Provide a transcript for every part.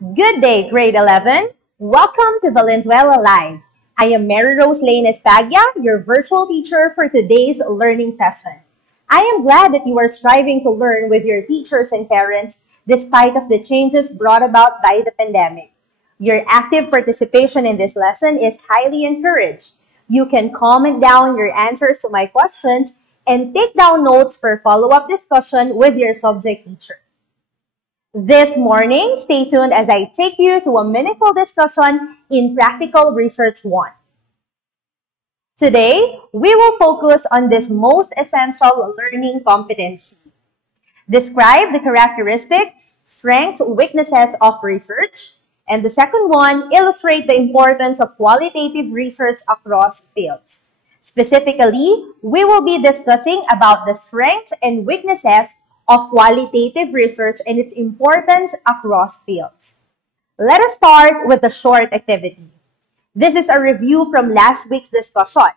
Good day, grade 11. Welcome to Valenzuela Live. I am Mary Rose Lane Espaglia, your virtual teacher for today's learning session. I am glad that you are striving to learn with your teachers and parents despite of the changes brought about by the pandemic. Your active participation in this lesson is highly encouraged. You can comment down your answers to my questions and take down notes for follow-up discussion with your subject teacher. This morning, stay tuned as I take you to a meaningful discussion in Practical Research 1. Today, we will focus on this most essential learning competency. Describe the characteristics, strengths, weaknesses of research. And the second one, illustrate the importance of qualitative research across fields. Specifically, we will be discussing about the strengths and weaknesses of qualitative research and its importance across fields. Let us start with a short activity. This is a review from last week's discussion.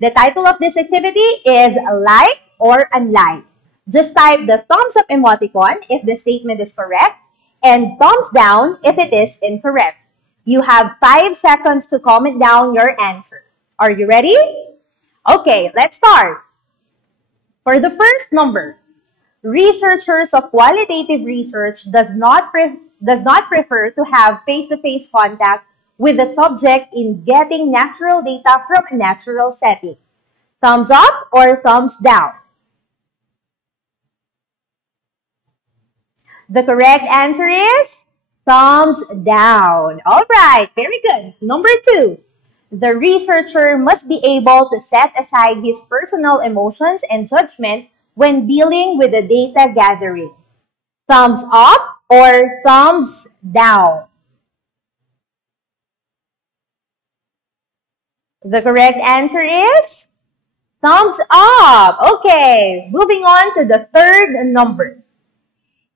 The title of this activity is Like or Unlike. Just type the thumbs up emoticon if the statement is correct and thumbs down if it is incorrect. You have 5 seconds to comment down your answer. Are you ready? Okay, let's start. For the first number, researchers of qualitative research does not prefer to have face-to-face contact with the subject in getting natural data from a natural setting. Thumbs up or thumbs down? The correct answer is thumbs down. All right, very good. Number 2, the researcher must be able to set aside his personal emotions and judgment when dealing with the data gathering. Thumbs up or thumbs down? The correct answer is thumbs up. Okay, moving on to the third number.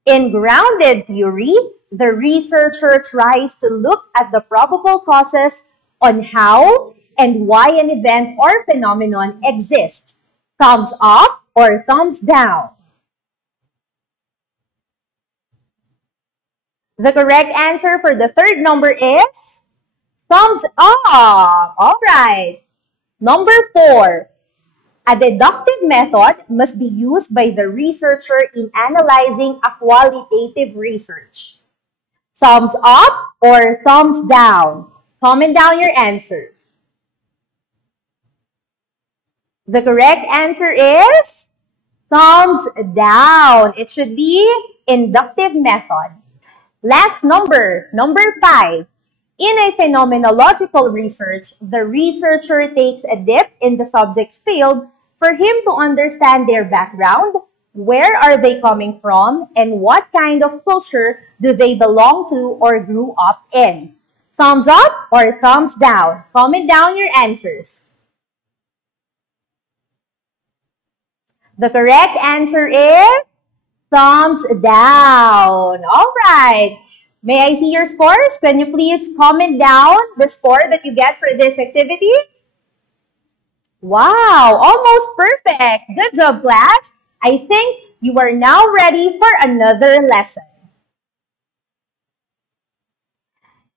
In grounded theory, the researcher tries to look at the probable causes on how and why an event or phenomenon exists. Thumbs up or thumbs down? The correct answer for the third number is thumbs up. All right. Number 4. A deductive method must be used by the researcher in analyzing a qualitative research. Thumbs up or thumbs down? Comment down your answers. The correct answer is thumbs down. It should be inductive method. Last number 5. In a phenomenological research, the researcher takes a dip in the subject's field for him to understand their background, where are they coming from, and what kind of culture do they belong to or grew up in. Thumbs up or thumbs down? Comment down your answers. The correct answer is thumbs down. All right. May I see your scores? Can you please comment down the score that you get for this activity? Wow, almost perfect. Good job, class. I think you are now ready for another lesson.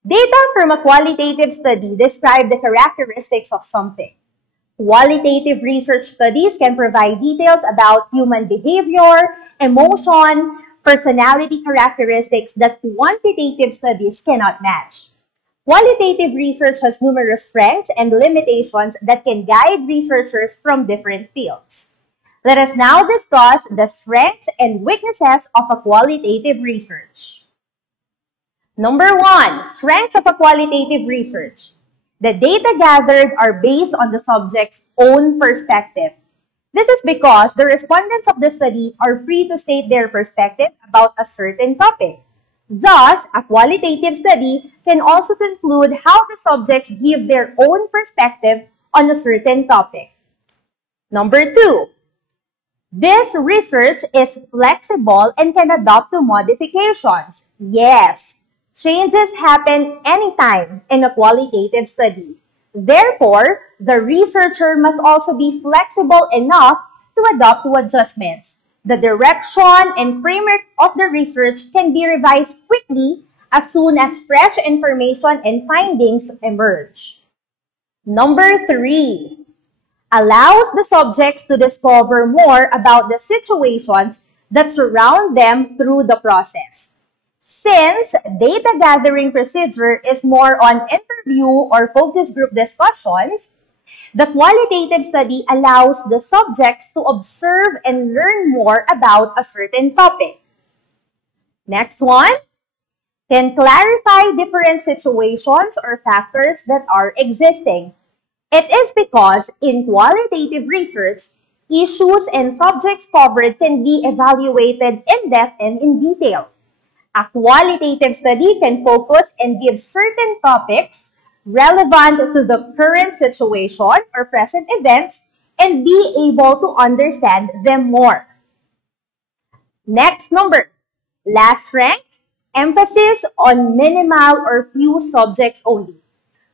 Data from a qualitative study describe the characteristics of something. Qualitative research studies can provide details about human behavior, emotion, personality characteristics that quantitative studies cannot match. Qualitative research has numerous strengths and limitations that can guide researchers from different fields. Let us now discuss the strengths and weaknesses of a qualitative research. Number 1, strengths of a qualitative research. The data gathered are based on the subject's own perspective. This is because the respondents of the study are free to state their perspective about a certain topic. Thus, a qualitative study can also conclude how the subjects give their own perspective on a certain topic. Number 2, this research is flexible and can adapt to modifications. Yes, changes happen anytime in a qualitative study. Therefore, the researcher must also be flexible enough to adapt to adjustments. The direction and framework of the research can be revised quickly as soon as fresh information and findings emerge. Number 3, allows the subjects to discover more about the situations that surround them through the process. Since data gathering procedure is more on interview or focus group discussions, the qualitative study allows the subjects to observe and learn more about a certain topic. Next one, can clarify different situations or factors that are existing. It is because in qualitative research, issues and subjects covered can be evaluated in depth and in detail. A qualitative study can focus and give certain topics relevant to the current situation or present events and be able to understand them more. Next number, last strength, emphasis on minimal or few subjects only.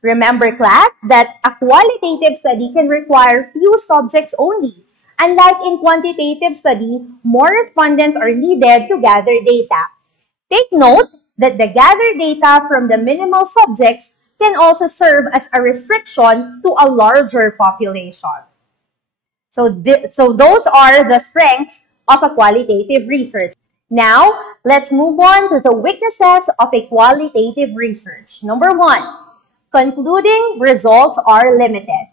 Remember, class, that a qualitative study can require few subjects only. Unlike in quantitative study, more respondents are needed to gather data. Take note that the gathered data from the minimal subjects can also serve as a restriction to a larger population. So those are the strengths of a qualitative research. Now, let's move on to the weaknesses of a qualitative research. Number 1. Concluding results are limited.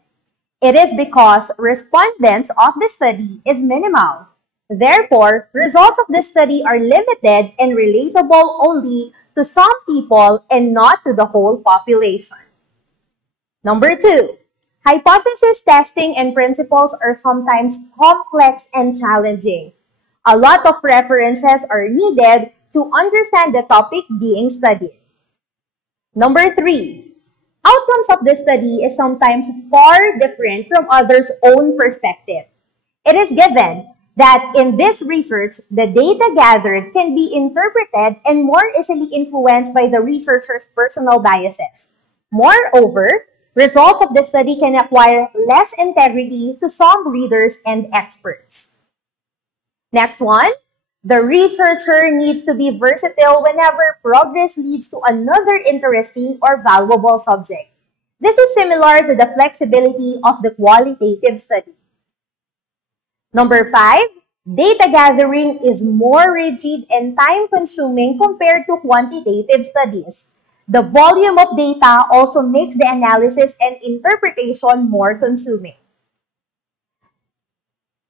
It is because respondents of the study is minimal. Therefore, results of the study are limited and relatable only to some people and not to the whole population. Number 2, hypothesis testing and principles are sometimes complex and challenging. A lot of references are needed to understand the topic being studied. Number 3, outcomes of the study is sometimes far different from others' own perspective. It is given that in this research, the data gathered can be interpreted and more easily influenced by the researcher's personal biases. Moreover, results of the study can acquire less integrity to some readers and experts. Next one, the researcher needs to be versatile whenever progress leads to another interesting or valuable subject. This is similar to the flexibility of the qualitative study. Number 5, data gathering is more rigid and time-consuming compared to quantitative studies. The volume of data also makes the analysis and interpretation more consuming.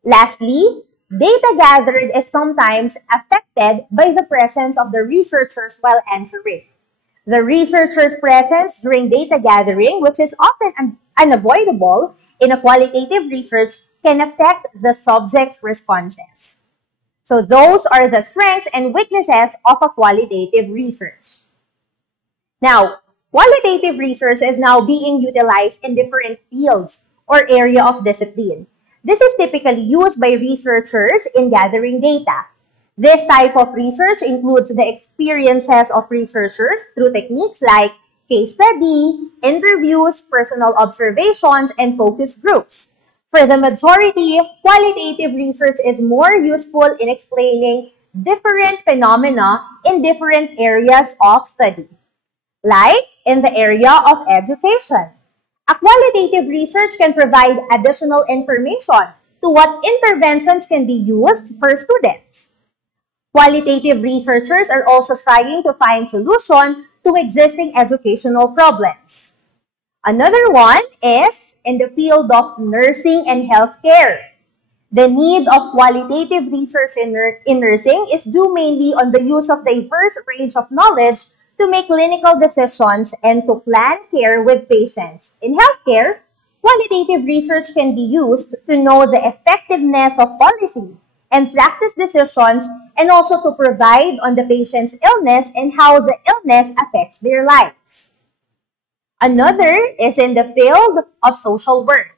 Lastly, data gathered is sometimes affected by the presence of the researchers while answering. The researcher's presence during data gathering, which is often unavoidable in a qualitative research, can affect the subject's responses. So those are the strengths and weaknesses of a qualitative research. Now, qualitative research is now being utilized in different fields or area of discipline. This is typically used by researchers in gathering data. This type of research includes the experiences of researchers through techniques like case study, interviews, personal observations, and focus groups. For the majority, qualitative research is more useful in explaining different phenomena in different areas of study, like in the area of education. A qualitative research can provide additional information to what interventions can be used for students. Qualitative researchers are also trying to find solutions to existing educational problems. Another one is in the field of nursing and healthcare. The need of qualitative research in nursing is due mainly on the use of diverse range of knowledge to make clinical decisions and to plan care with patients. In healthcare, qualitative research can be used to know the effectiveness of policy and practice decisions and also to provide on the patient's illness and how the illness affects their lives. Another is in the field of social work.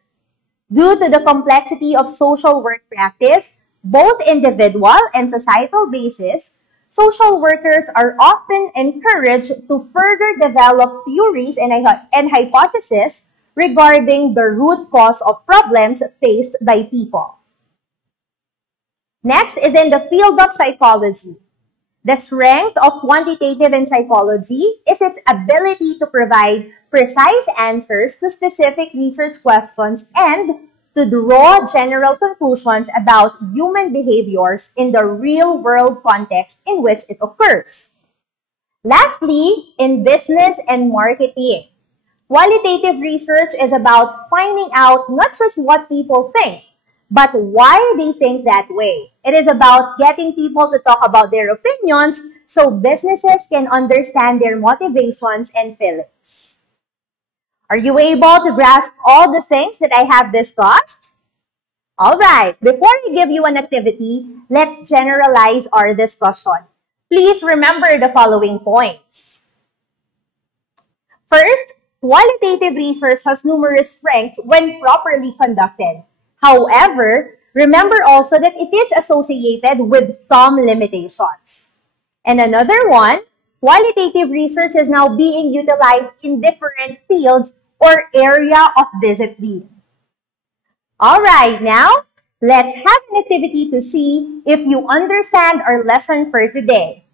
Due to the complexity of social work practice, both individual and societal basis, social workers are often encouraged to further develop theories and hypotheses regarding the root cause of problems faced by people. Next is in the field of psychology. The strength of quantitative in psychology is its ability to provide precise answers to specific research questions and to draw general conclusions about human behaviors in the real-world context in which it occurs. Lastly, in business and marketing, qualitative research is about finding out not just what people think, but why they think that way. It is about getting people to talk about their opinions so businesses can understand their motivations and feelings. Are you able to grasp all the things that I have discussed? All right, before I give you an activity, let's generalize our discussion. Please remember the following points. First, qualitative research has numerous strengths when properly conducted. However, remember also that it is associated with some limitations. And another one, qualitative research is now being utilized in different fields or area of discipline. All right, now, let's have an activity to see if you understand our lesson for today.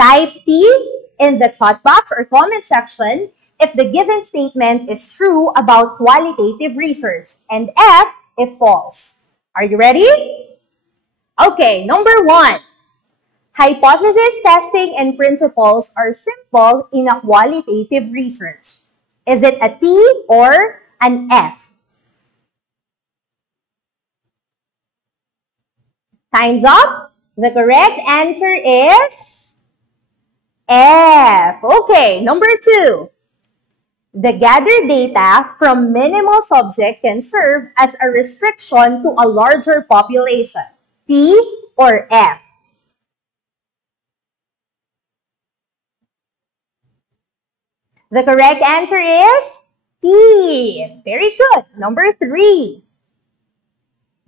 Type T in the chat box or comment section if the given statement is true about qualitative research, and F if false. Are you ready? Okay, number 1. Hypothesis testing and principles are simple in a qualitative research. Is it a T or an F? Time's up. The correct answer is F. Okay, number 2. The gathered data from minimal subject can serve as a restriction to a larger population. T or F? The correct answer is T. Very good. Number 3.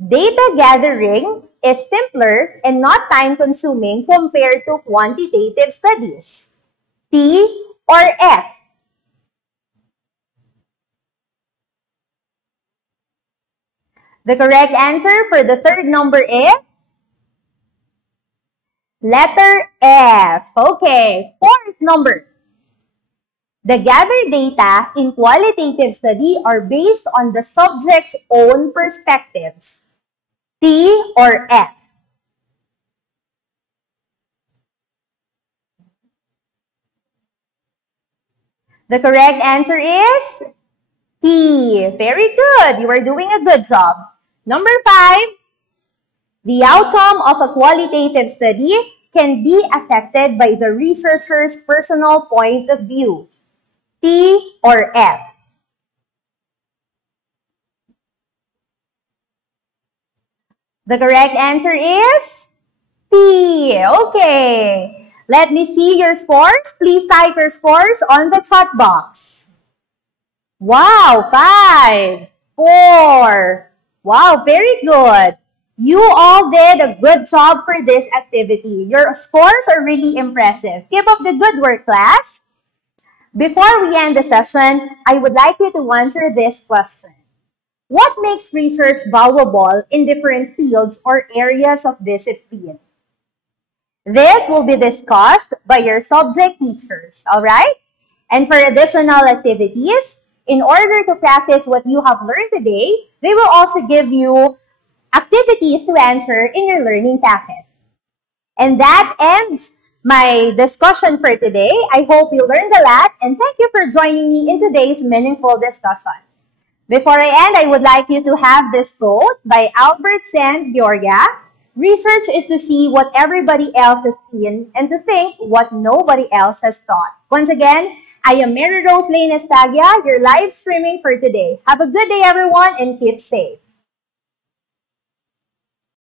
Data gathering is simpler and not time-consuming compared to quantitative studies. T or F? The correct answer for the third number is letter F. Okay, fourth number. The gathered data in qualitative study are based on the subject's own perspectives. T or F? The correct answer is T. Very good. You are doing a good job. Number 5. The outcome of a qualitative study can be affected by the researcher's personal point of view. T or F? The correct answer is T. Okay. Let me see your scores. Please type your scores on the chat box. Wow, 5, 4. Wow, very good. You all did a good job for this activity. Your scores are really impressive. Keep up the good work, class. Before we end the session, I would like you to answer this question. What makes research valuable in different fields or areas of discipline? This will be discussed by your subject teachers, all right? And for additional activities, in order to practice what you have learned today, they will also give you activities to answer in your learning packet. And that ends my discussion for today. I hope you learned a lot, and thank you for joining me in today's meaningful discussion. Before I end, I would like you to have this quote by Albert Saint-Georgia. Research is to see what everybody else has seen and to think what nobody else has thought. Once again, I am Mary Rose Lane Espagia, your live streaming for today. Have a good day, everyone, and keep safe.